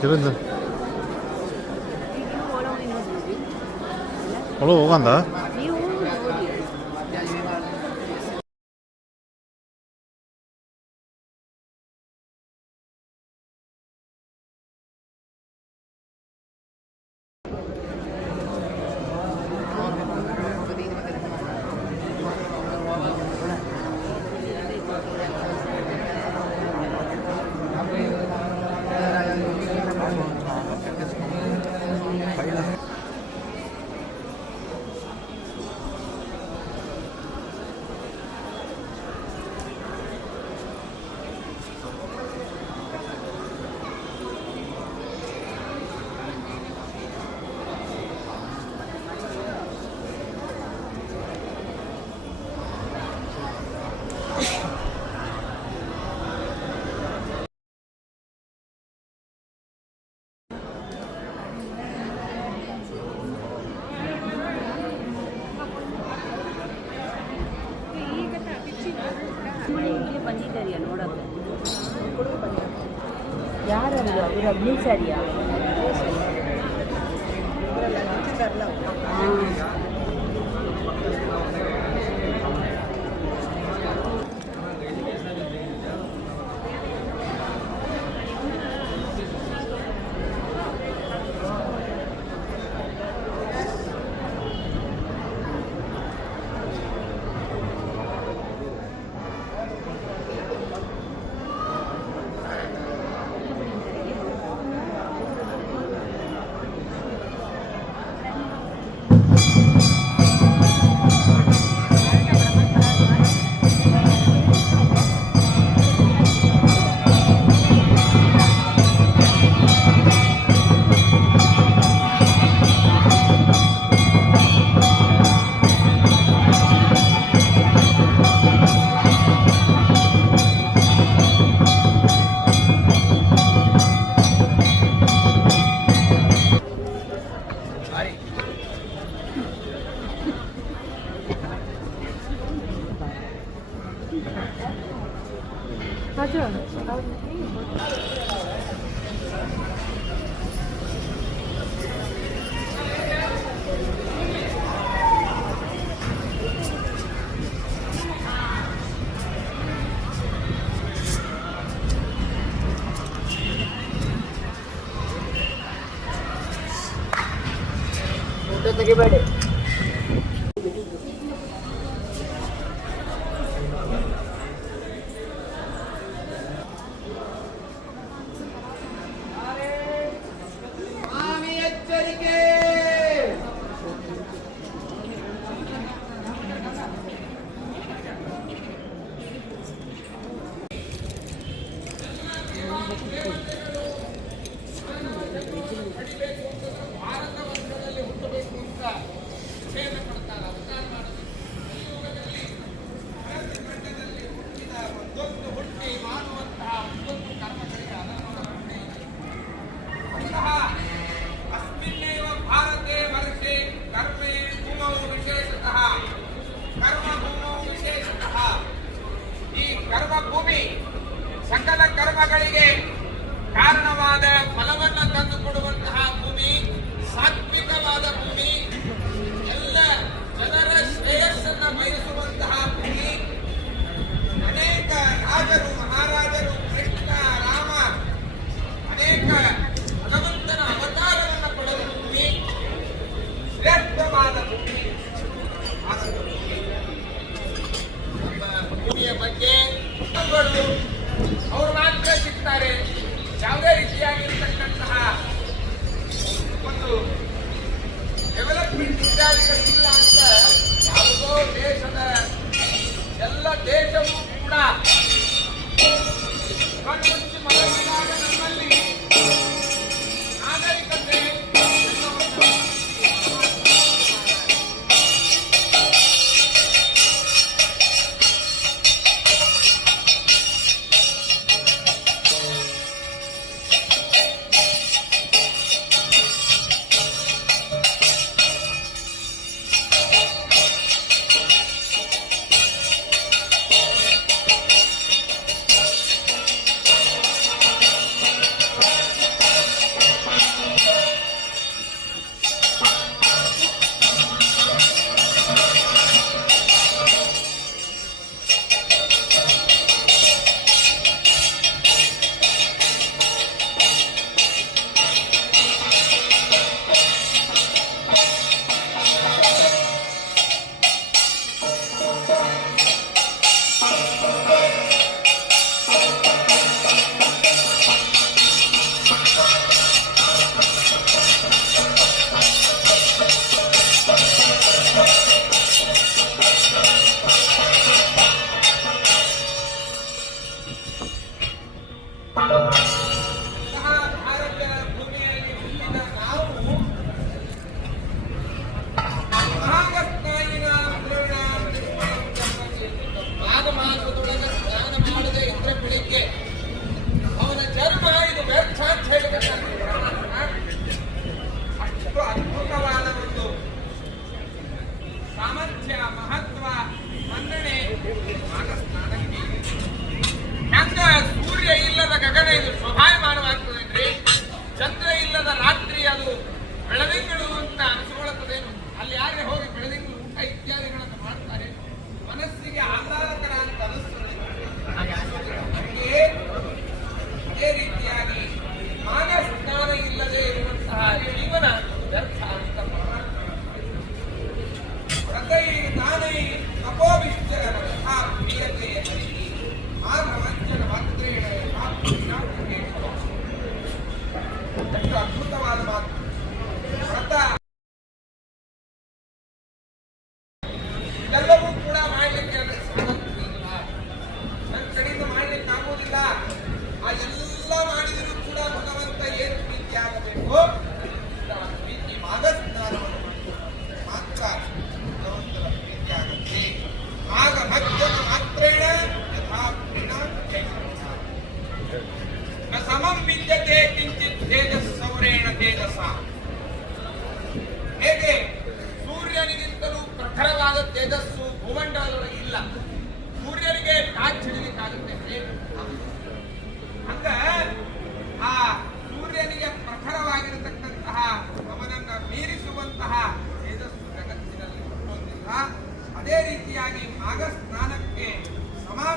들은다. 올라오간다. ಬಂದಿದ್ದಾರಿಯ ನೋಡೋದು ಯಾರಲ್ಲ ಅವರ ಮೀಸರಿಯಾ 맞아. ತೆಗಿಬೇಡಿ. ಸಕಲ ಕರ್ಮಗಳಿಗೆ ಕಾರಣವಾದ ಫಲವನ್ನು ತಂದುಕೊಡುವಂತಹ ಭೂಮಿ, ಸಾತ್ವಿಕವಾದ ಭೂಮಿ, ಎಲ್ಲ ಜನರ ಶ್ರೇಯಸ್ಸನ್ನು ಬಯಸುವಂತಹ ಭೂಮಿ, ಅನೇಕ ರಾಜರು ಮಹಾರಾಜರು ಕೃಷ್ಣ ರಾಮ ಅನೇಕ ಭಗವಂತನ ಅವತಾರವನ್ನು ಪಡೆದ ಭೂಮಿ, ಶ್ರೇಷ್ಠವಾದ ಭೂಮಿ. ನಮ್ಮ ಭೂಮಿಯ ಬಗ್ಗೆ ಅವರು ಮಾತ್ರ ಸಿಗ್ತಾರೆ. ಯಾವುದೇ ರೀತಿಯಾಗಿರ್ತಕ್ಕಂತಹ ಒಂದು ಡೆವಲಪ್ಮೆಂಟ್ ಇತ್ಯಾದಿಗಳಿಲ್ಲ ಅಂತ ಯಾವುದೋ ದೇಶದ ಎಲ್ಲ ದೇಶವೂ ಕೂಡ ಕಣ್ಮುಚ್ಚಿ ಮಲಗಿದಾಗ ನಮ್ಮಲ್ಲಿ ನಾಗರಿಕತೆ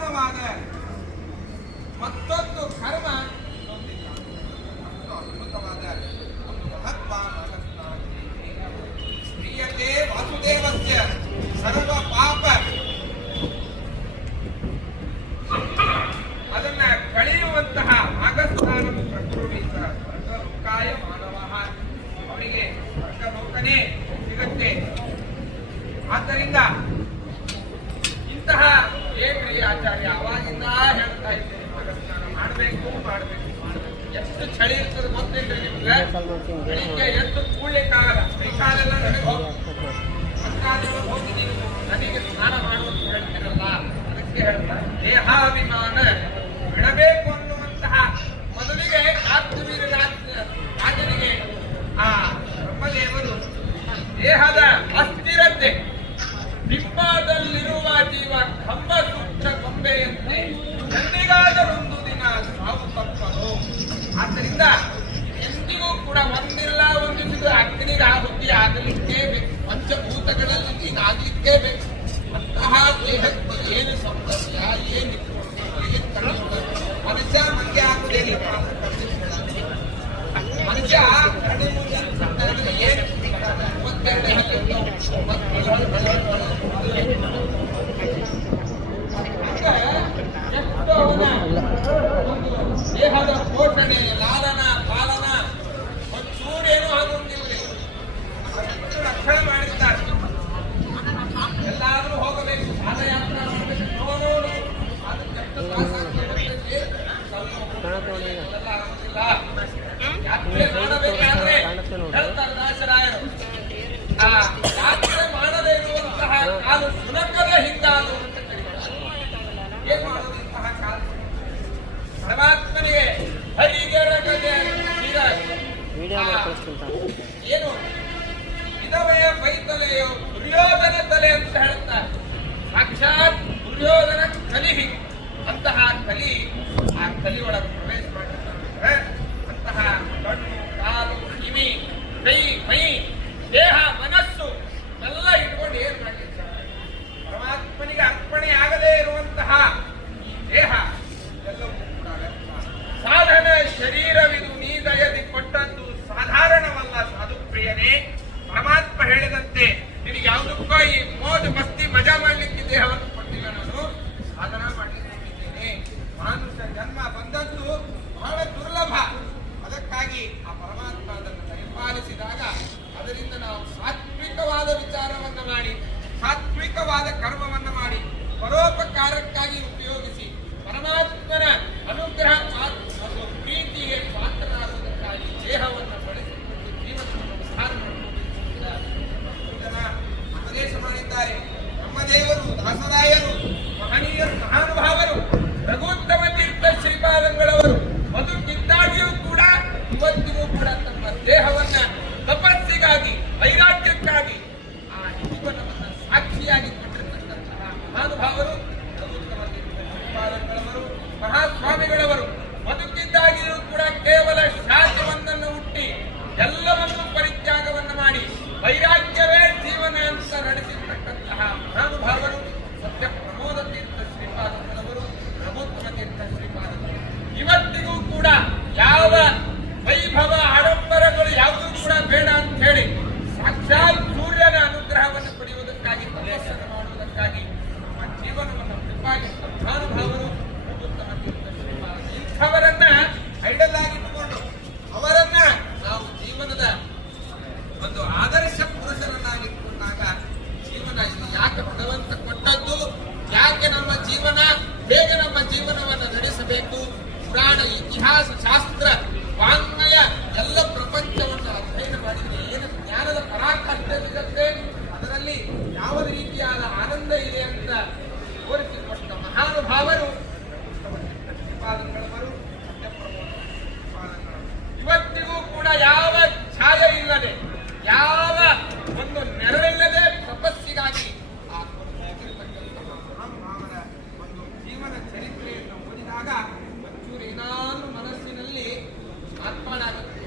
ಉತ್ತಮವಾದ ಮತ್ತೊಂದು ಕರ್ಮ ಇನ್ನೊಂದಿಲ್ಲ. ಅಷ್ಟು ಅದ್ಭುತವಾದ ಒಂದು ಮಹತ್ವ ಕ್ರಿಯತೆ ವಾಸುದೇವಸ್ಯ ಸರ್ವ ಪಾಪ ಅದನ್ನ ಕಳೆಯುವಂತಹ ಮಾಗಸ್ಥಾನ ಪ್ರಕೃತಿ ಸ್ವರ್ಗಲೋಕಾಯ ಮಾನವ ಅವರಿಗೆ ಸ್ವರ್ಗಲೋಕನೇ ಸಿಗತ್ತೆ. ಆದ್ದರಿಂದ ಇಂತಹ ಏನ್ರಿ ಆಚಾರ್ಯ ಅವಾಗಿಂದ ಹೇಳ್ತಾ ಇದ್ದೇನೆ, ಮಾಗಸ್ನಾನ ಮಾಡಬೇಕು. ಎಷ್ಟು ಚಳಿ ಇರ್ತದೆ ಗೊತ್ತಿಲ್ರಿ ನಿಮ್ಗೆ? ಬೆಳಿಗ್ಗೆ ಎಷ್ಟು ಕೂಡ್ಲಿಕ್ಕಾಗಲ್ಲ, ಕೈಕಾಲೆಲ್ಲ ನನಗೆ ಹೋಗಿ ನೀವು ನನಗೆ ಸ್ನಾನ ಮಾಡುವಂತ ಹೇಳ್ತೀರಲ್ಲ, ಅದಕ್ಕೆ ಹೇಳ್ತಾರೆ ದೇಹಾಭಿಮಾನ ಬಿಡಬೇಕು ಅನ್ನುವಂತಹ ಮೊದಲಿಗೆ ಕಾರ್ತಿವೀರ ರಾಜನಿಗೆ ಆ ಬ್ರಹ್ಮದೇವರು ದೇಹದ ಅಸ್ಥಿರತೆ ಬಿಂಬದಲ್ಲಿರುವ ಜೀವ ಕಂಬ ಸುಟ್ಟ ಗೊಂಬೆಯಂತೆ ಎಂದಿಗಾದರೊಂದು ದಿನ ಸಾವು ತಪ್ಪದು. ಆದ್ದರಿಂದ ಎಂದಿಗೂ ಕೂಡ ಒಂದಿಲ್ಲ ಒಂದು ಅಗ್ನಿಗೆ ಆಹುತಿ ಆಗಲಿಕ್ಕೆ ಬೇಕು, ಪಂಚಭೂತಗಳಲ್ಲಿ ಹೀಗಾಗಲಿಕ್ಕೆ ಬೇಕು. ಅಂತಹ ದೇಹಕ್ಕೆ ಏನು ಸೌಂದರ್ಯ, ಏನು ಮನುಷ್ಯ ಮಂಗೆ ಆಗುವುದೇನೆ ಮನುಷ್ಯ ಏನು ದೇಹದ ಪೋಷಣೆ, ಲಾಲನ ಪಾಲನ ಒಂಚೂರೇನೂ ಆಗುವುದಿಲ್ಲ. ರಕ್ಷಣೆ ಮಾಡಿದ್ದಾರೆ. ಎಲ್ಲಾದ್ರೂ ಹೋಗಬೇಕು, ಪಾದಯಾತ್ರೆ ಮಾಡಬೇಕು, ನೋಡು ಯಾತ್ರೆ ಮಾಡಬೇಕಾದ್ರೆ ಹೇಳ್ತಾರೆ ದಾಸರಾಯರು, ಆ ಯಾತ್ರೆ ಮಾಡದೇ ಇರುವಂತಹ ಕಾಲು ಸುನಕದ ಹಿಂಗಾಲು ಅಂತ ಕರೀತಾರೆ. ಏನ್ ಮಾಡೋದು ಇಂತಹ ಕಾಲು? ಪರಮಾತ್ಮನಿಗೆ ಹರಿಗೆರಗದೆ ಏನು ವಿಧವೆಯ ಬೈತಲೆಯೋ ದುರ್ಯೋಧನ ತಲೆ ಅಂತ ಹೇಳ್ತಾರೆ. ಸಾಕ್ಷಾತ್ ದುರ್ಯೋಧನ ಕಲಿ ಅಂತಹ ಕಲಿ ಆ ಕಲಿ ಒಳಗೆ ಪ್ರವೇಶ ಮಾಡಿರ್ತಾರೆ. ಅಂತಹ ಕಣ್ಣು, ಕಾಲು, ಕಿವಿ, ಕೈ, ಮೈ, ದೇಹ, ಮನಸ್ಸು ಎಲ್ಲ ಇಟ್ಕೊಂಡು ಏನ್ ಮಾಡಿರ್ತಾರೆ? ಪರಮಾತ್ಮನಿಗೆ ಅರ್ಪಣೆ ಆಗದೇ ಇರುವಂತಹ ಈ ದೇಹ ಎಲ್ಲವೂ ಕೂಡ ಸಾಧನ ಶರೀರವಿದು ನೀ ದಯದಿ ಕೊಟ್ಟದ್ದು ಸಾಧಾರಣವಲ್ಲ ಸಾಧುಪ್ರಿಯನೇ. ಪರಮಾತ್ಮ ಹೇಳಿದಂತೆ ನಿನಗೆ ಯಾವುದಕ್ಕೋ ಈ ಮೋದು ಮಸ್ತಿ ಮಜಾ ಮಾಡ್ಲಿಕ್ಕೆ ದೇಹವನ್ನು ಕೊಟ್ಟಿಲ್ಲ, ನಾನು ಸಾಧನ ಮಾಡ್ಲಿಕ್ಕೆ ಕೊಟ್ಟಿದ್ದೇನೆ. ಮಾನುಷ ಜನ್ಮ ಬಂದದ್ದು ಬಹಳ ದುರ್ಲಭ. ಅದಕ್ಕಾಗಿ ಆ ಪರಮಾತ್ಮ ಅದನ್ನು ಪರಿಪಾಲಿಸಿದಾಗ ಅದರಿಂದ ನಾವು ಸಾತ್ವಿಕವಾದ ವಿಚಾರವನ್ನು ಮಾಡಿ, ಸಾತ್ವಿಕವಾದ ಕರ್ಮವನ್ನು ಮಾಡಿ, ಪರೋಪಕಾರಕ್ಕಾಗಿ ಉಪಯೋಗಿಸಿ ಪರಮಾತ್ಮನ ಅನುಗ್ರಹ ಮತ್ತು ಪ್ರೀತಿಗೆ ಪಾತ್ರರಾಗುವುದಕ್ಕಾಗಿ ದೇಹವನ್ನು ಬಳಸಿಕೊಂಡು ಜೀವನವನ್ನು ಉದ್ಧಾರ ಮಾಡುವುದನ್ನು ಉಪದೇಶ ಮಾಡಿದ್ದಾರೆ ನಮ್ಮ ದೇವರು. ದಾಸರಾಯರು, ಮಹನೀಯರು, ಮಹಾನುಭಾವರು, ರಘುತ್ತಮ ತೀರ್ಥ ಶ್ರೀಪಾದಂಗಳವರು ಬದುಕಿದ್ದಾಗಿಯೂ ಕೂಡ ಇವತ್ತಿಗೂ ಕೂಡ ತಮ್ಮ ದೇಹವನ್ನ ತಪಸ್ಸಿಗಾಗಿ, ವೈರಾಗ್ಯಕ್ಕಾಗಿ ಆ ಜೀವನವನ್ನು ಸಾಕ್ಷಿಯಾಗಿ ಕೊಟ್ಟಿರತಕ್ಕಂತಹ ಮಹಾನುಭಾವರು ರಘುತ್ತಮ ತೀರ್ಥ ಶ್ರೀಪಾದಂಗಳವರು, ಮಹಾಸ್ವಾಮಿಗಳವರು ಬದುಕಿದ್ದಾಗಿಯೂ ಕೂಡ ಕೇವಲ ಶಾಸ್ತ್ರವೊಂದನ್ನು ಹುಟ್ಟಿ ಎಲ್ಲವನ್ನೂ ಪರಿತ್ಯಾಗವನ್ನು ಮಾಡಿ ವೈರಾಗ್ಯವೇ ಜೀವನ ಅಂತ ನಡೆಸಿರ್ತಕ್ಕಂತಹ ಮಹಾನುಭಾವರು ಸತ್ಯ ಪ್ರಮೋದ ತೀರ್ಥ ಶ್ರೀಪಾದಂಗಳವರು, ರಘುತ್ತಮ ತೀರ್ಥ ಶ್ರೀಪಾದಂಗಳು. ಇವತ್ತಿಗೂ ಕೂಡ ಯಾವ ವೈಭವ ಆಡಂಬರಗಳು ಯಾವುದೂ ಕೂಡ ಬೇಡ ಅಂತ ಹೇಳಿ ಸಾಕ್ಷಾತ್ ಸೂರ್ಯನ ಅನುಗ್ರಹವನ್ನು ಪಡೆಯುವುದಕ್ಕಾಗಿ, ತಪಸ್ಸನ್ನು ಮಾಡುವುದಕ್ಕಾಗಿ ನಮ್ಮ ಜೀವನವನ್ನು ಮುಡಿಪಾಗಿದ್ದ ಮಹಾನುಭಾವರು ರಘುತ್ತಮ ತೀರ್ಥ ಶ್ರೀಪಾದಂಗಳು. ಇಂಥವರನ್ನ ಐಡಲ್ ಆಗಿಟ್ಟುಕೊಂಡು ಅವರನ್ನ ನಾವು ಜೀವನದ ಒಂದು ಆದರ್ಶ ಪುರುಷರನ್ನಾಗಿಟ್ಟುಕೊಂಡಾಗ ಜೀವನ ಇದು ಯಾಕೆ ಭಗವಂತ ಕೊಟ್ಟದ್ದು, ಯಾಕೆ ನಮ್ಮ ಜೀವನ, ಹೇಗೆ ನಮ್ಮ ಜೀವನವನ್ನು ನಡೆಸಬೇಕು, ಪುರಾಣ, ಇತಿಹಾಸ, ಶಾಸ್ತ್ರ, ವಾಂಗ್ಮಯ ಎಲ್ಲ ಪ್ರಪಂಚವನ್ನು ಅಧ್ಯಯನ ಮಾಡಿದರೆ ಏನು ಜ್ಞಾನದ ಪರಾಕಾಷ್ಠೆ ಸಿಗತ್ತೆ, ಅದರಲ್ಲಿ ಯಾವ ರೀತಿಯಾದ ಆನಂದ ಇದೆ ಅಂತ ತೋರಿಸಿಕೊಟ್ಟ ಮಹಾನುಭಾವರು ಶ್ರೀಪಾದಂಗಳವರು, ಇವತ್ತಿಗೂ ಕೂಡ ಯಾವ ಛಾಯೆ ಇಲ್ಲದೆ, ಯಾವ ಒಂದು ನೆರವಿಲ್ಲದೆ ತಪಸ್ಸಿಗಾಗಿ ಆ ಮಹಾನುಭಾವರ ಒಂದು ಜೀವನ ಚರಿತ್ರೆಯನ್ನು ಓದಿದಾಗ ಒಂಚೂರು ಏನಾದ್ರೂ ಮನಸ್ಸಿನಲ್ಲಿ ಮಾರ್ಪಾಡಾಗುತ್ತೆ.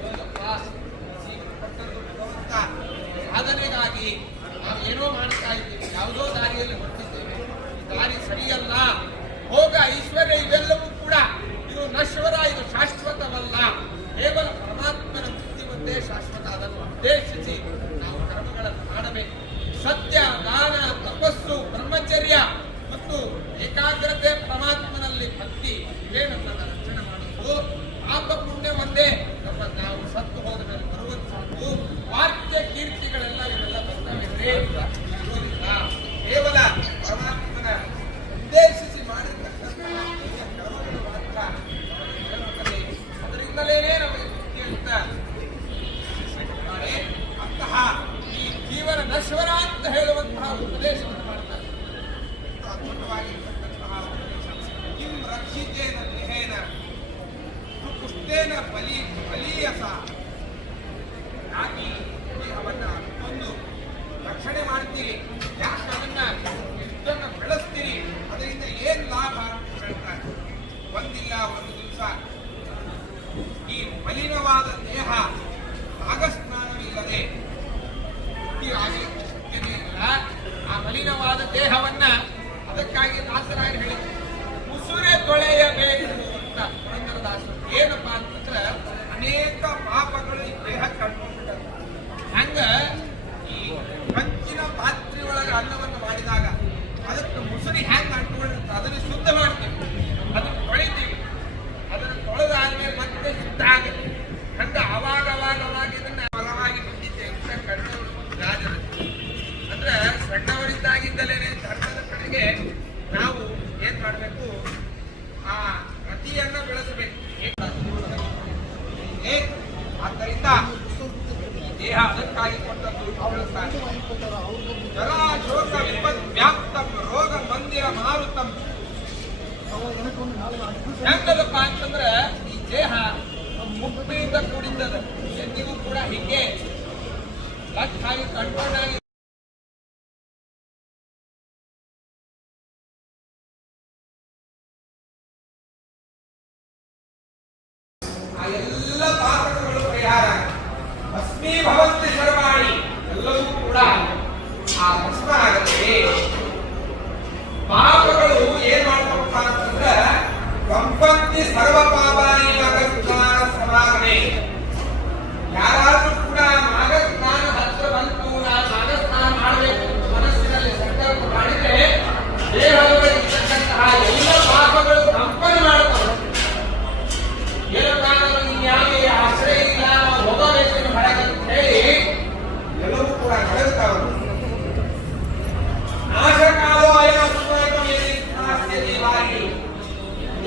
ಇದೇ ನಮ್ಮನ್ನು ರಕ್ಷಣೆ ಮಾಡುವುದು. ಪಾಪ ಪುಣ್ಯ ಒಂದೇ ನಾವು ಸತ್ತು ಹೋದ ಮೇಲೆ ಬರುವಂತಹದ್ದು. ವಾಕ್ಯ ಕೀರ್ತಿಗಳೆಲ್ಲ ಇವೆಲ್ಲ ಬರ್ತವೆ. ಕೇವಲ ಪರಮಾತ್ಮನ ಉದ್ದೇಶಿಸಿ ಮಾಡಿರ್ತಕ್ಕಂತಹ ಕರ್ಮಗಳು ಮಾತ್ರ ಹೇಳುತ್ತದೆ. ಅದರಿಂದಲೇ ನಮಗೆ ಮುಕ್ತಿ ಅಂತ ಅಂತಹ ಈ ಜೀವನ ನಶ್ವರ ಅಂತ ಹೇಳುವಂತಹ ಉಪದೇಶವನ್ನು ಮಾಡ್ತಾರೆ. ಅದ್ಭುತವಾಗಿರ್ತಕ್ಕಂತಹ ಕಿಂ ರಕ್ಷಿತೇನ ದೇಹೇನ ಪುಷ್ಟೇನ ಬಲೀಯಸ. ಯಾಕೆ ದೇಹವನ್ನ ಕೊಂದು ರಕ್ಷಣೆ ಮಾಡ್ತೀರಿ, ಯಾಕೆ ಅದನ್ನ ಎಷ್ಟನ್ನ ಬೆಳೆಸ್ತೀರಿ, ಅದರಿಂದ ಏನ್ ಲಾಭ ಹೇಳ್ತಾರೆ. ಒಂದಿಲ್ಲ ಒಂದು ದಿವಸ ಈ ಮಲಿನವಾದ ದೇಹ ನಾಗಸ್ನಾನವಿಲ್ಲದೆ ಶಕ್ತಿಯೇ ಇಲ್ಲ. ಆ ಮಲಿನವಾದ ದೇಹವನ್ನ ಅದಕ್ಕಾಗಿ ದಾಸರಾಗಿ ಹೇಳಿದ್ರು, ಮುಸುರೆ ತೊಳೆಯಬೇಕು ಅಂತ ಪುರಂದರದಾಸರು. ಏನಪ್ಪಾ ಅಂತಂದ್ರೆ ಅನೇಕ ಪಾಪಗಳು ಈ ದೇಹ ಕಳ್ಕೊಂಡ್ಬಿಟ್ಟೆ. ಹಂಗ ಈ ಕಂಚಿನ ಪಾತ್ರೆ ಒಳಗೆ ಅನ್ನವನ್ನು ಮಾಡಿದಾಗ ಅದಕ್ಕೆ ಮುಸುರಿ ಹ್ಯಾಂಗ್ ಅಂಟ್ಕೊಂಡಿರುತ್ತೆ, ಅದನ್ನು ಶುದ್ಧ ಮಾಡ್ತೀವಿ, ಅದನ್ನು ತೊಳಿತೀವಿ, ಅದನ್ನು ತೊಳೆದಾದ್ಮೇಲೆ ಮತ್ತೆ ಶುದ್ಧ ಆಗುತ್ತೆ. ಹಂಗ ಅವಾಗ ಇದನ್ನ ಬಲವಾಗಿ ಬಿಟ್ಟಿದ್ದೆ ಅಂತ ಕನ್ನಡವರು ರಾಜರು ಅಂದ್ರೆ ಸಣ್ಣವರಿದ್ದಾಗಿದ್ದಲೇನೆ ಧರ್ಮದ ಕಡೆಗೆ ನಾವು ಏನ್ ಮಾಡಬೇಕು, ಆ ರತಿಯನ್ನ ಬೆಳೆಸಬೇಕು. ಆದ್ದರಿಂದ ಈ ದೇಹ ಅದಕ್ಕಾಗಿ ಕೊಟ್ಟದ್ದು ಹೇಳ್ತಾರೆ. ಜರಾ ಶೋಕ ವಿಪತ್ ವ್ಯಾಪ್ತಂ ರೋಗ ಮಂದಿರ ಮಾರುತಂ. ಹೆಂಗದಪ್ಪ ಅಂತಂದ್ರೆ ಈ ದೇಹ ಮುಕ್ತಿಯಿಂದ ಕೂಡಿದ್ದದ. ಎಂದಿಗೂ ಕೂಡ ಹೀಗೆ ಲಕ್ಕಾಗಿ ಕಂಟ್ರೋಲಾಗಿ ಆ ಎಲ್ಲ ಪಾಪಗಳು ಪರಿಹಾರ. ಭಸ್ಮೀ ಭವಂತಿ ಸರ್ವಾಣಿ, ಎಲ್ಲವೂ ಕೂಡ ಆ ಭಸ್ಮ ಆಗುತ್ತೆ. ಪಾಪಗಳು ಏನ್ ಮಾಡ್ತಪ್ಪ ಅಂತಂದ್ರೆ ಸಂಪತ್ತಿ ಸರ್ವ ಪಾಪಾನಿ ನಾಗಸ್ನಾನ ಸಮಾಗಮೆ. ಯಾರಾದ್ರೂ ಕೂಡ ನಾಗಸ್ನಾನ ಹತ್ರ ಬಂತು, ನಾನು ನಾಗಸ್ನಾನ ಮಾಡಬೇಕು ಮನಸ್ಸಿನಲ್ಲಿ ಸಂಕಲ್ಪ ಮಾಡಿದ್ರೆ ದೇಹದೊಳಗಿರ್ತಕ್ಕಂತಹ ಎಲ್ಲ ಪಾಪಗಳು ಕಂಪನ ಮಾಡುತ್ತವೆ. ಏನಪ್ಪ ಯಾವುದೇ ಆಶ್ರಯ ಇಲ್ಲ, ಹೋಗಬೇಕೆಂದು ಹೊರಗಂತ ಹೇಳಿ ಎಲ್ಲವೂ ಕೂಡ ನಡೆಯುತ್ತಾವೆ. ನಾಶಕಾಲೋ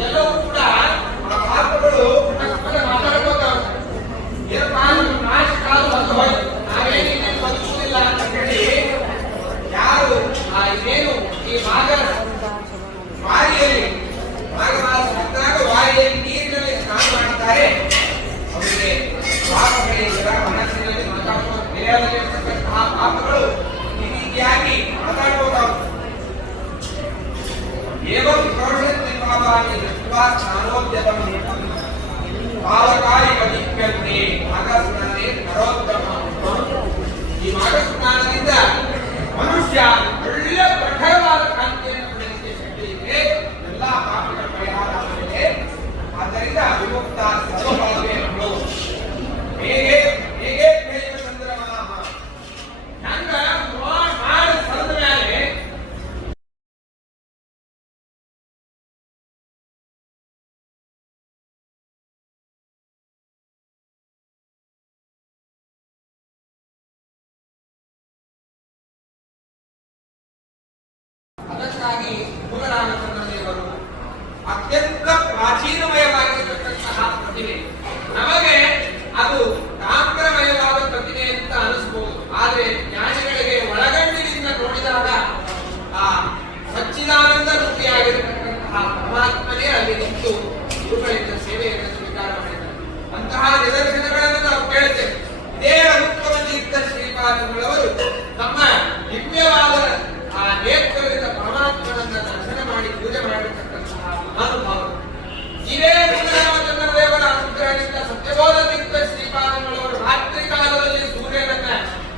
ಎಲ್ಲವೂ ಕೂಡ ಆ ಪಾಪಗಳು ಮಾತಾಡ್ಕೋತಾವೆ. ಏನಪ್ಪ ನಾಶಕಾಲ ಬಂದು ಹೋಯ್ತು, ನಾವೇನೇನು ಬದುಕುವುದಿಲ್ಲ ಅಂತ ಹೇಳಿ ಯಾರು ಆ ಇದೇನು ಈ ವಾರಿಯಲ್ಲಿ ಮಾಘ ವಾರಿಯಲ್ಲಿ ನೀರಿನಲ್ಲಿ ಸ್ನಾನ ಮಾಡ್ತಾರೆ, ಅವರಿಗೆ ಪಾಪಗಳಿಂದ ಮನಸ್ಸಿನಲ್ಲಿ ಮಾತಾಡುವ ದೇಹದಲ್ಲಿರ್ತಕ್ಕಂತಹ ಪಾಪಗಳು ಈ ರೀತಿಯಾಗಿ ಮಾತಾಡಬಹುದಾವು. ಏವಂ ಕೌಶಲ್ಯ ಪಾಪಾನಿ ದೃಷ್ಟ್ವಾ ಸ್ನಾನೋದ್ಯತಂ ಪಾಲಕಾರಿ ಬದಿಕ್ಯಂತೆ ಮಾಘಸ್ನಾನೇ ನರೋತ್ತಮ. ಈ ಮಾಘಸ್ನಾನದಿಂದ ಮನುಷ್ಯ ಒಳ್ಳೆಯ ಪ್ರಖರವಾದ ಕಾಂತಿಯನ್ನು ಪಡೆಯಲಿಕ್ಕೆ ಶಕ್ತಿ ಇದೆ. ಎಲ್ಲಾ ಪಾಪಗಳ ಪರಿಹಾರ ಆಗಿದೆ. ಆದ್ದರಿಂದ ವಿಮುಕ್ತ ಸರ್ವಭಾವೇಗಳು ಹೇಗೆ ಹೇಗೆ ಪ್ರೇಮ ಚಂದ್ರಮಾಹ ಹಂಗ ಮಾಡಿ ಸರದ ಮೇಲೆ ಅದಕ್ಕಾಗಿ ಮೂಲರಾಮಚಂದ್ರ ದೇವರು ಅತ್ಯಂತ ಪ್ರಾಚೀನಮಯವಾಗಿರತಕ್ಕಂತಹ ಪ್ರತಿಮೆ. ನಮಗೆ ಅದು ತಾಮ್ರಮಯವಾದ ಪ್ರತಿಮೆ ಅಂತ ಅನಿಸಬಹುದು, ಆದ್ರೆ ಜ್ಞಾನಿಗಳಿಗೆ ಒಳಗಣ್ಣಿನಿಂದ ನೋಡಿದಾಗ ಆ ಸಚ್ಚಿದಾನಂದ ರೂಪಿಯಾಗಿರತಕ್ಕಂತಹ ಪರಮಾತ್ಮನೇ ಅಲ್ಲಿ ನಿಂತು ಗುರುಗಳಿಂದ ಸೇವೆಯನ್ನು ಸ್ವೀಕಾರ ಮಾಡಿದ್ದಾರೆ. ಅಂತಹ ನಿದರ್ಶನಗಳನ್ನು ನಾವು ಕೇಳ್ತೇವೆ. ಇದೇ ರೂಪದಲ್ಲಿ ಇದ್ದ ಶ್ರೀಪಾದಗಳವರು ತಮ್ಮ ದಿವ್ಯವಾದ ಆ ನೇತ್ರದಿಂದ ಪರಮಾತ್ಮನನ್ನ ದರ್ಶನ ಮಾಡಿ ಪೂಜೆ ಮಾಡಿರ್ತಕ್ಕಂತಹ ಮಹಾನುಭಾವರು. ಇದೇ ರಾಮಚಂದ್ರ ದೇವರ ಅನುಗ್ರಹದಿಂದ ಸತ್ಯಬೋಧ ತೀರ್ಥ ಶ್ರೀಪಾದಗಳವರು ರಾತ್ರಿ ಕಾಲದಲ್ಲಿ ಸೂರ್ಯನನ್ನ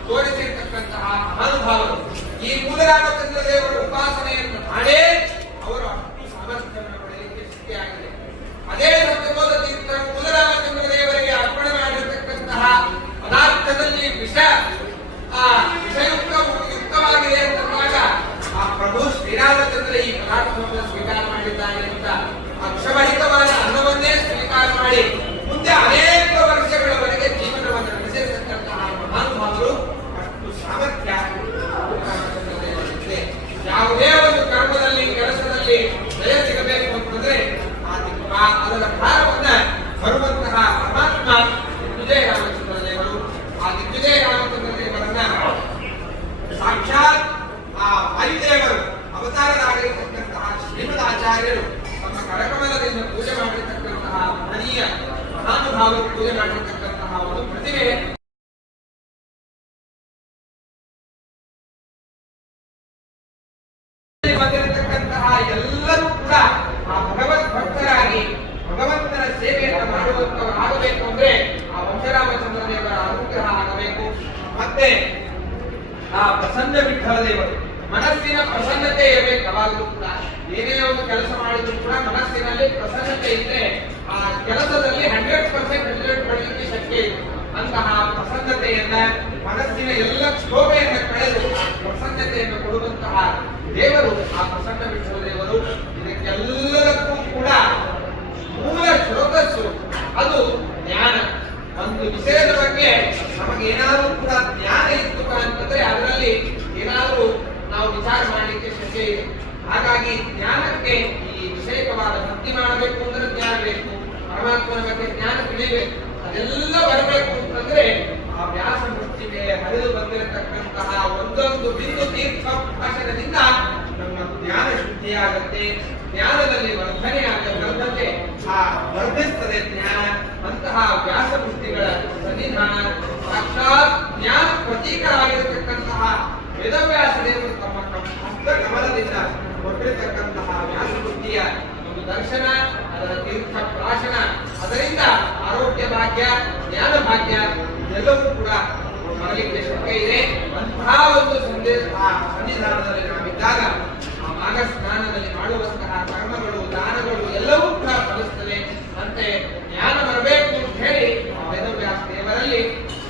ತೋರಿಸಿರ್ತಕ್ಕಂತಹ ಮಹಾನುಭಾವರು. ಈ ಮೂಲರಾಮಚಂದ್ರ ದೇವರ ಉಪಾಸನೆಯನ್ನು ಮಾಡೇ ಅವರು ಅಷ್ಟು ಸಾಮರ್ಥ್ಯವನ್ನು ಪಡೆಯಲಿಕ್ಕೆ ಶಕ್ತಿಯಾಗಿದೆ. ಅದೇ ಸತ್ಯಬೋಧ ತೀರ್ಥ ಮೂಲರಾಮಚಂದ್ರ ದೇವರಿಗೆ ಅರ್ಪಣೆ ಮಾಡಿರ್ತಕ್ಕಂತಹ ಪದಾರ್ಥದಲ್ಲಿ ವಿಷಯುಕ್ತವಾಗಿದೆ ಅಂತಂದಾಗ ಆ ಪ್ರಭು ಶ್ರೀರಾಮಚಂದ್ರ ಈ ಪದಾರ್ಥವನ್ನು ಸ್ವೀಕಾರ ಮಾಡಿದ್ದಾನೆ ಅಂತ ಅಕ್ಷರಹಿತವಾಗಿ ಜಯ ಸಿಗಬೇಕು ಅಂತಂದ್ರೆ ಅದರ ಭಾರವನ್ನ ಬರುವಂತಹ ಪರಮಾತ್ಮ ದಿಗ್ವಿಜಯ ರಾಮಚಂದ್ರ ದೇವರು. ಆ ದಿಗ್ವಿಜಯ ರಾಮಚಂದ್ರ ದೇವರನ್ನ ಸಾಕ್ಷಾತ್ ಆ ವಾಯುದೇವರು ಅವತಾರರಾಗಿರತಕ್ಕಂತಹ ಶ್ರೀಮದಾಚಾರ್ಯರು ತಮ್ಮ ಕರಕಮಲದಿಂದ ಪೂಜೆ ಮಾಡಿರ್ತಕ್ಕಂತಹ ಮಹನೀಯ ಮಹಾನುಭಾವರು ಪೂಜೆ ಮಾಡಿರ್ತಕ್ಕಂತಹ ಒಂದು ಪ್ರತಿಮೆ ಬಂದಿರತಕ್ಕಂತಹ ಎಲ್ಲರೂ ಕೂಡ ಆ ಭಗವತ್ ಭಕ್ತರಾಗಿ ಭಗವಂತನ ಸೇವೆಯನ್ನು ಮಾಡುವಂತವರಾಗಬೇಕು ಅಂದ್ರೆ ಆ ವಂಶರಾಮಚಂದ್ರ ದೇವರ ಅನುಗ್ರಹ ಆಗಬೇಕು. ಮತ್ತೆ ಆ ಪ್ರಸನ್ನ ವಿಠಲ ದೇವರು ಮನಸ್ಸಿನ ಪ್ರಸನ್ನತೆ ಇರಬೇಕು. ಯಾವಾಗಲೂ ಕೂಡ ಏನೇ ಒಂದು ಕೆಲಸ ಮಾಡಿದ್ರು ಕೂಡ ಮನಸ್ಸಿನಲ್ಲಿ ಪ್ರಸನ್ನತೆ ಇದ್ರೆ ಆ ಕೆಲಸದಲ್ಲಿ 100% ರಿಸಲ್ಟ್ ಪಡೆಯಲಿಕ್ಕೆ ಶಕ್ಯ ಇದೆ. ಅಂತಹ ಪ್ರಸನ್ನತೆಯನ್ನ ಮನಸ್ಸಿನ ಎಲ್ಲ ಕ್ಷೋಭೆಯನ್ನು ಕಳೆದು ಪ್ರಸನ್ನತೆಯನ್ನು ಕೊಡುವಂತಹ ದೇವರು ಆ ಪ್ರಸನ್ನ ವಿಠಲ ದೇವರು. ಇದಕ್ಕೆಲ್ಲದಕ್ಕೂ ಕೂಡ ಮೂಲ ಸ್ರೋತಸ್ಸು ಅದು ಜ್ಞಾನ. ಒಂದು ವಿಷಯದ ಬಗ್ಗೆ ನಮಗೇನಾದ್ರೂ ಕೂಡ ಜ್ಞಾನ ಇತ್ತು ಅಂತಂದ್ರೆ ಅದರಲ್ಲಿ ಏನಾದ್ರೂ ನಾವು ವಿಚಾರ ಮಾಡಲಿಕ್ಕೆ ಶಕ್ಯ ಇದೆ. ಹಾಗಾಗಿ ಜ್ಞಾನಕ್ಕೆ ಈ ವಿಷಯಕವಾದ ಭಕ್ತಿ ಮಾಡಬೇಕು ಅಂದ್ರೆ ಜ್ಞಾನ ಬೇಕು, ಪರಮಾತ್ಮನ ಬಗ್ಗೆ ಜ್ಞಾನ ತಿಳಿಬೇಕು. ಅದೆಲ್ಲ ಬರಬೇಕು ಅಂತಂದ್ರೆ ಆ ವ್ಯಾಸ ಮುಷ್ಟಿಗೆ ಹರಿದು ಬಂದಿರತಕ್ಕಂತಹ ಒಂದೊಂದು ಬಿಂದು ತೀರ್ಥ ಭಾಷಣದಿಂದ ನಮ್ಮ ಜ್ಞಾನ ಶುದ್ಧಿಯಾಗತ್ತೆ, ಜ್ಞಾನದಲ್ಲಿ ವರ್ಧನೆ ಆ ವರ್ಧಿಸ್ತದೆ ಜ್ಞಾನ. ಅಂತಹ ವ್ಯಾಸ ಮುಷ್ಟಿಗಳ ಸನ್ನಿಧಾನ ಸಾಕ್ಷಾತ್ ಜ್ಞಾನ ಪ್ರತೀಕರಾಗಿರತಕ್ಕಂತಹ ವೇದವ್ಯಾಸ ದೇವರು ತಮ್ಮ ಹಸ್ತ ಕಮಲದಿಂದ ಕೊಟ್ಟಿರತಕ್ಕಂತಹ ವ್ಯಾಸ ಮುಷ್ಟಿಯ ಒಂದು ದರ್ಶನ, ಅದರ ತೀರ್ಥ ಪ್ರಾಶನ, ಅದರಿಂದ ಆರೋಗ್ಯ ಭಾಗ್ಯ, ಜ್ಞಾನ ಭಾಗ್ಯ ಎಲ್ಲವೂ ಕೂಡ ಬರಲಿಕ್ಕೆ ಶಕ್ಯ ಇದೆ. ಅಂತಹ ಒಂದು ಸಂದೇಶ ಆ ಸನ್ನಿಧಾನದಲ್ಲಿ ನಾವಿದ್ದಾಗ ಆ ಮಾಘ ಸ್ನಾನದಲ್ಲಿ ಮಾಡುವಂತಹ ಕರ್ಮಗಳು, ದಾನಗಳು ಎಲ್ಲವೂ ಕೂಡ ಫಲಿಸ್ತದೆ. ಅಂತೆ ಜ್ಞಾನ ಬರಬೇಕು ಅಂತ ಹೇಳಿ ವೇದವ್ಯಾಸ ದೇವರಲ್ಲಿ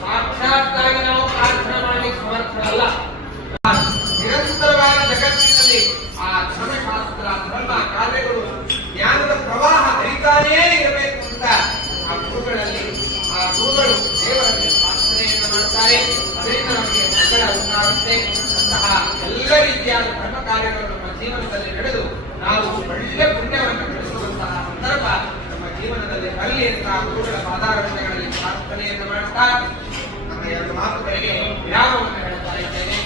ಸಾಕ್ಷಾತ್ತಾಗಿ ನಾವು ಪ್ರಾರ್ಥನೆ ಮಾಡಲಿಕ್ಕೆ ಸಮರ್ಥರಲ್ಲ. ನಿರಂತರವಾಗಿ ಜಗತ್ತಿನಲ್ಲಿ ಆ ಧರ್ಮಶಾಸ್ತ್ರ, ಧರ್ಮ ಕಾರ್ಯಗಳು, ಜ್ಞಾನದ ಪ್ರವಾಹ ಹರಿತಾನೇ ಇರಬೇಕು ಅಂತ ಆ ಗುರುಗಳು ದೇವರಲ್ಲಿ ಪ್ರಾರ್ಥನೆಯನ್ನು ಮಾಡ್ತಾರೆ. ಅದರಿಂದ ನಮಗೆ ಮಂಗಳ ಉಂಟಾಗುತ್ತೆ. ಅಂತಹ ಎಲ್ಲ ರೀತಿಯಾದ ಧರ್ಮ ಕಾರ್ಯಗಳು ನಮ್ಮ ಜೀವನದಲ್ಲಿ ನಡೆದು ನಾವು ಒಳ್ಳೆ ಪುಣ್ಯವನ್ನು ಗಳಿಸುವಂತಹ ಸಂದರ್ಭ ನಮ್ಮ ಜೀವನದಲ್ಲಿ ಬರಲಿ ಅಂತ ಗುರುಗಳ ಪಾದಾರಗಳಲ್ಲಿ ಪ್ರಾರ್ಥನೆಯನ್ನು ಮಾಡ್ತಾ ನಮ್ಮ ಎರಡು ಮಾತುಗಳಿಗೆ ವಿರಾಮವನ್ನು ಹೇಳ್ತಾ ಇದ್ದೇನೆ.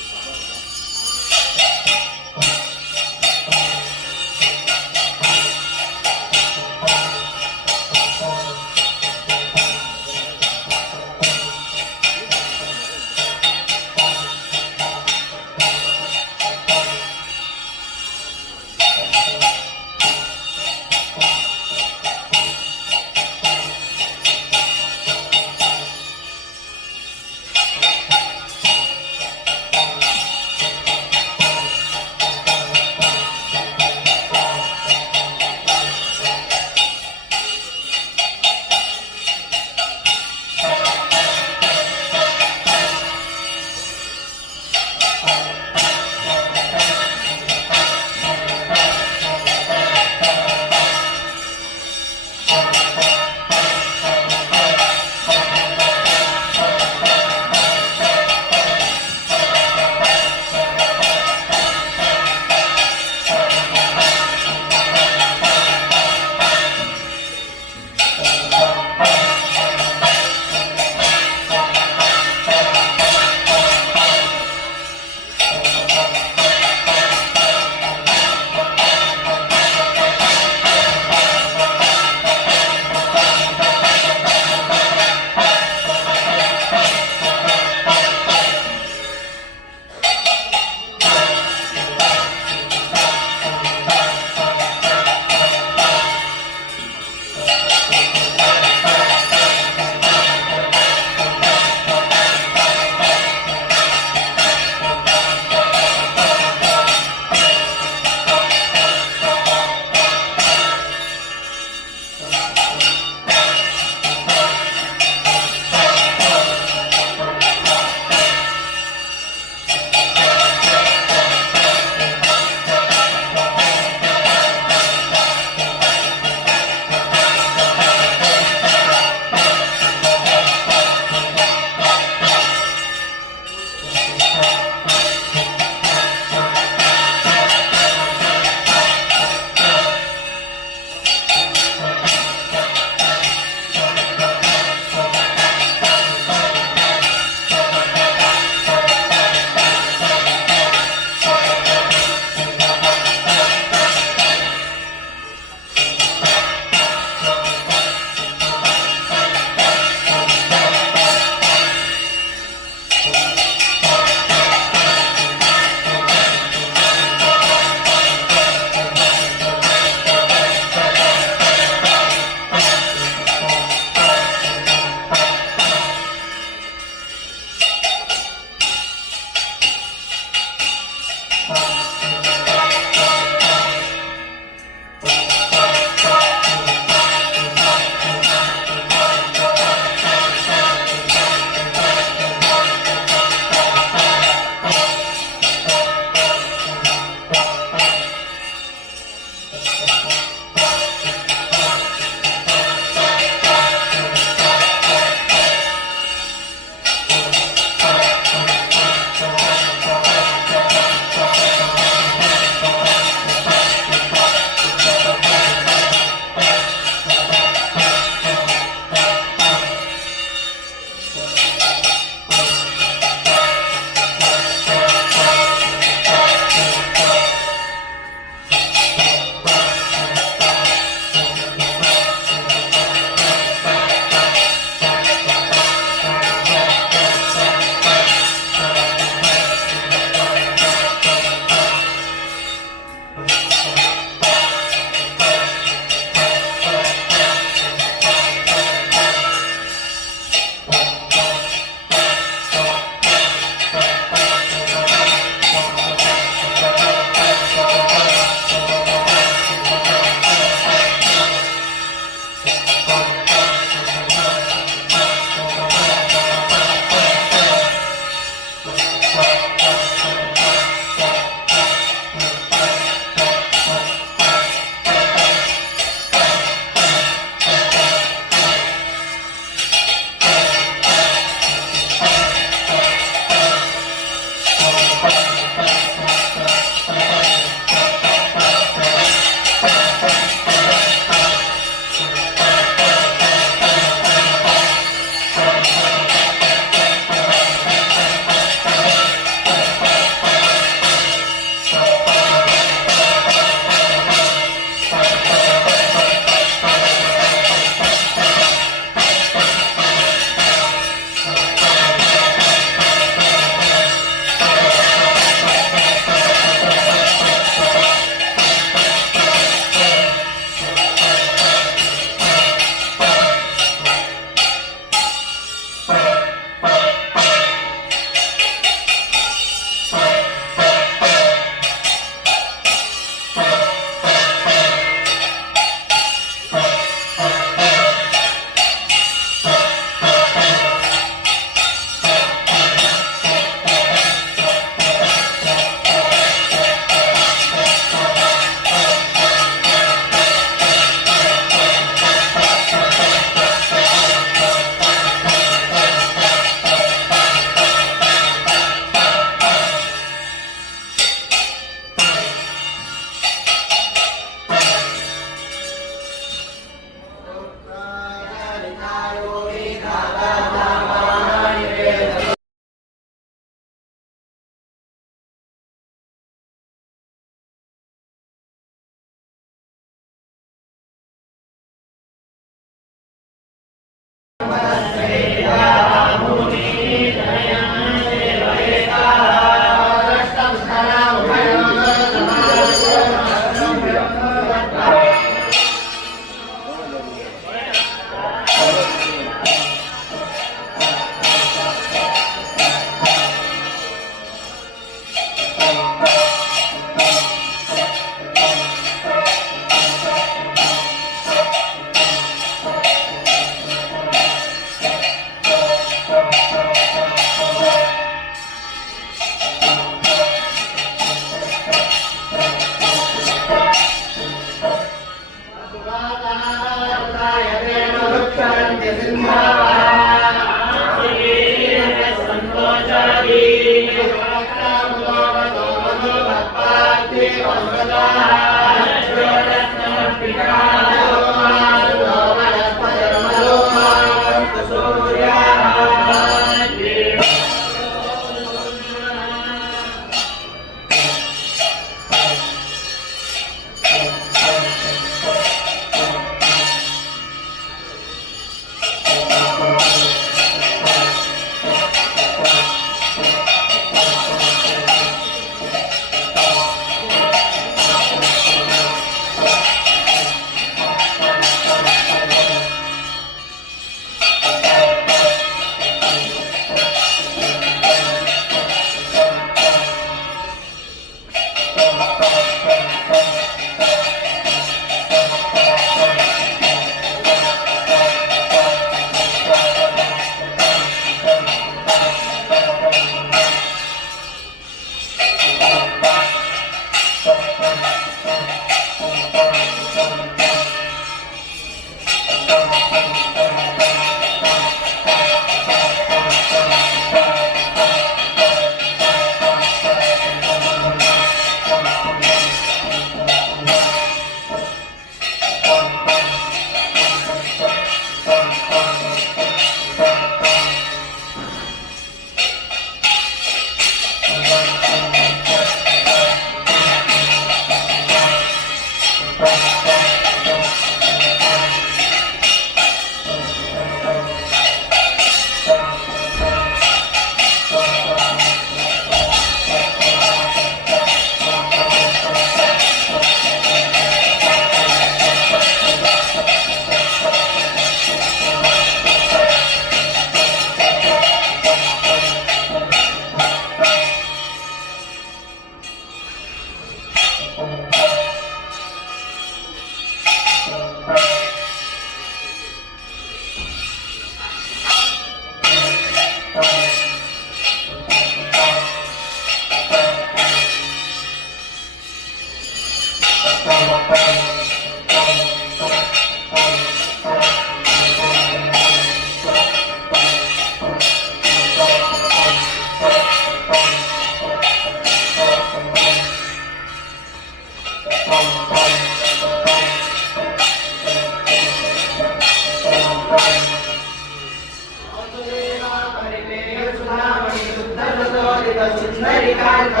ಸುಂದರಿಕಾಂತ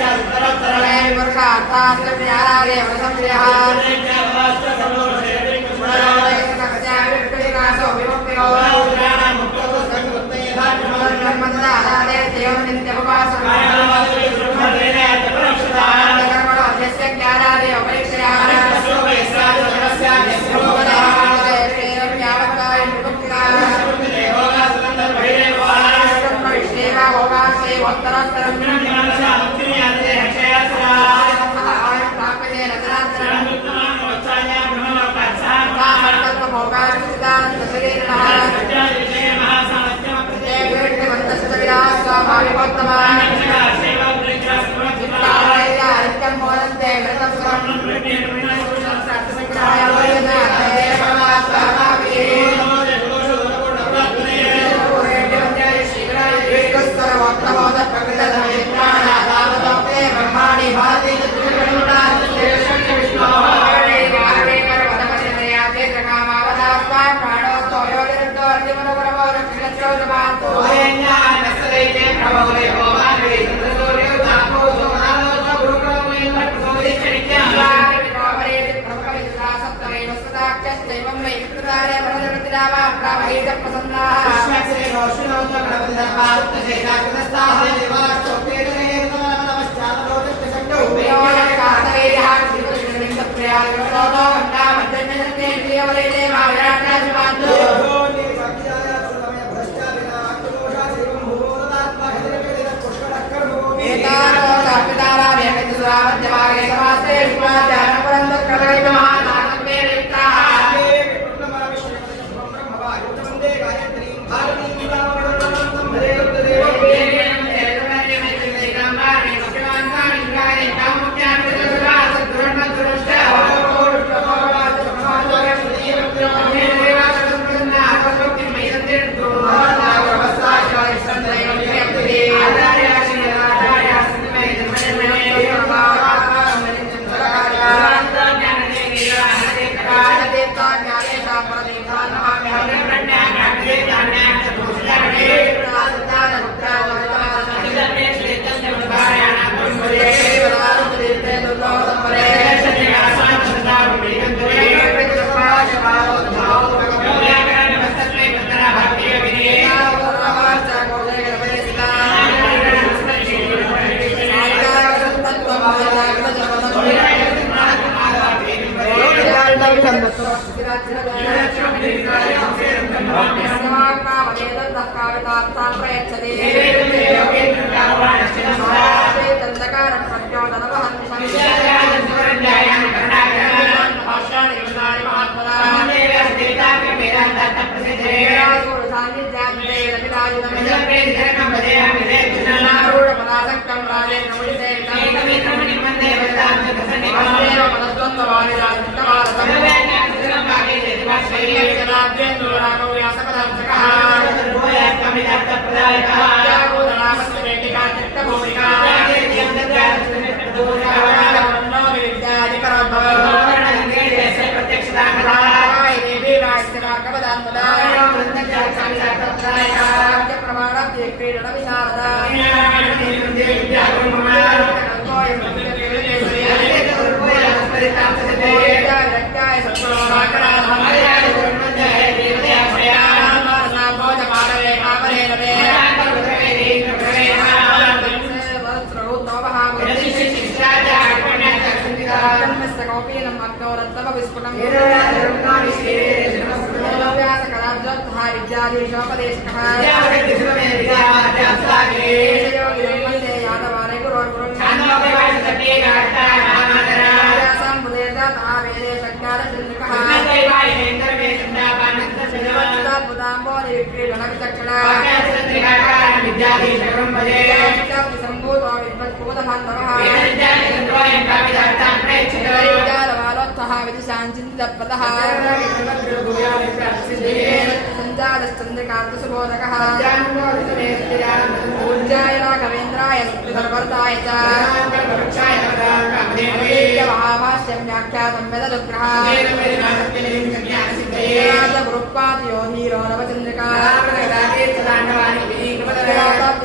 सर्वे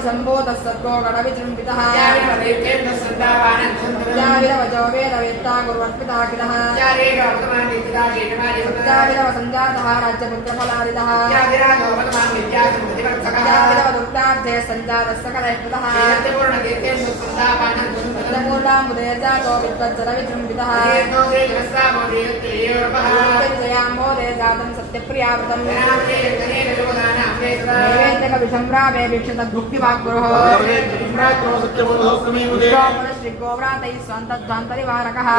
संबोध सत्तो गण विजृंभितः विदवजो वेदवेत्ता गुरुवर्पिता किलः विदव सञ्जातः राज्यपुत्रफलादितः विदवदुक्ताब्धे सञ्जातः सकलैष्पतः पूर्णामुदे जातो विद्वज्जलविजृम्भितः विजयाम्भोदे जातं सत्यप्रियावृतम् नैवेद्यकविषम्रावे वीक्षतद्भुक्तिवाग्गुरुः श्रीगोव्रातैः स्वन्तध्वान्तरिवारकः